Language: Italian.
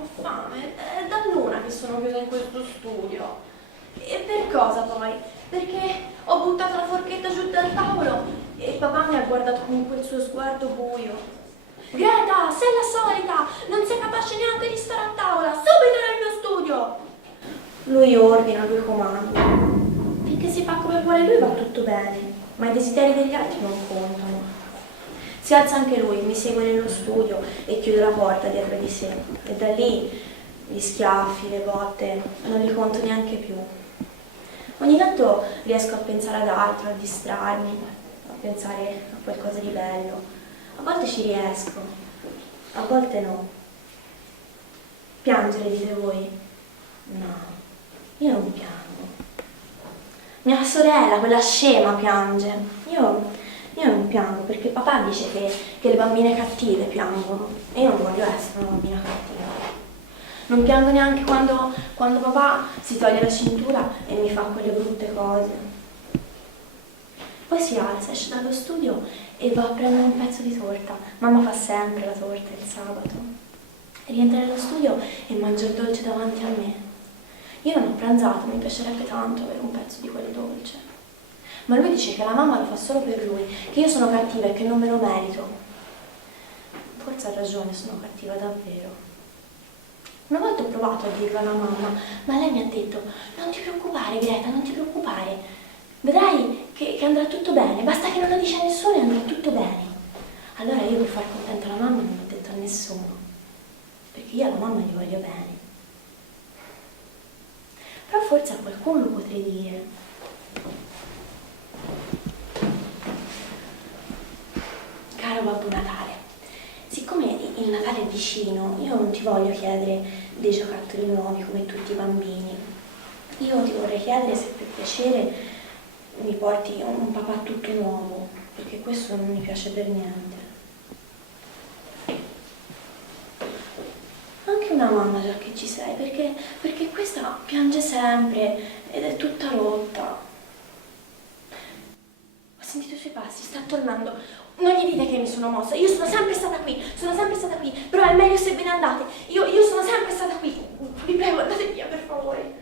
Ho fame, è da l'una che sono chiusa in questo studio. E per cosa poi? Perché ho buttato la forchetta giù dal tavolo e papà mi ha guardato con quel suo sguardo buio. Greta, sei la solita! Non sei capace neanche di stare a tavola! Subito nel mio studio! Lui ordina, lui comanda. Finché si fa come vuole lui va tutto bene, ma i desideri degli altri non contano. Si alza anche lui, mi segue nello studio e chiude la porta dietro di sé. E da lì gli schiaffi, le botte, non li conto neanche più. Ogni tanto riesco a pensare ad altro, a distrarmi, a pensare a qualcosa di bello. A volte ci riesco, a volte no. Piangere, dite voi? No, io non piango. Mia sorella, quella scema, piange. Io non piango perché papà dice che le bambine cattive piangono e io non voglio essere una bambina cattiva. Non piango neanche quando papà si toglie la cintura e mi fa quelle brutte cose. Poi si alza, esce dallo studio e va a prendere un pezzo di torta. Mamma fa sempre la torta il sabato. Rientra nello studio e mangia il dolce davanti a me. Io non ho pranzato, mi piacerebbe tanto avere un pezzo di quel dolce. Ma lui dice che la mamma lo fa solo per lui, che io sono cattiva e che non me lo merito. Forse ha ragione, sono cattiva davvero. Una volta ho provato a dirlo alla mamma, ma lei mi ha detto: non ti preoccupare Greta, non ti preoccupare. Vedrai che andrà tutto bene, basta che non lo dici a nessuno e andrà tutto bene. Allora io per far contenta la mamma non l'ho detto a nessuno, perché io alla mamma gli voglio bene. Però forse a qualcuno lo potrei dire. Caro Babbo Natale, siccome il Natale è vicino, io non ti voglio chiedere dei giocattoli nuovi come tutti i bambini. Io ti vorrei chiedere se per piacere mi porti un papà tutto nuovo, perché questo non mi piace per niente. Anche una mamma già che ci sei, perché questa piange sempre ed è tutta rotta. Ho sentito i suoi passi, sta tornando. Non gli dite che mi sono mossa, io sono sempre stata qui, però è meglio se ve ne andate. Io sono sempre stata qui. Vi prego, andate via, per favore.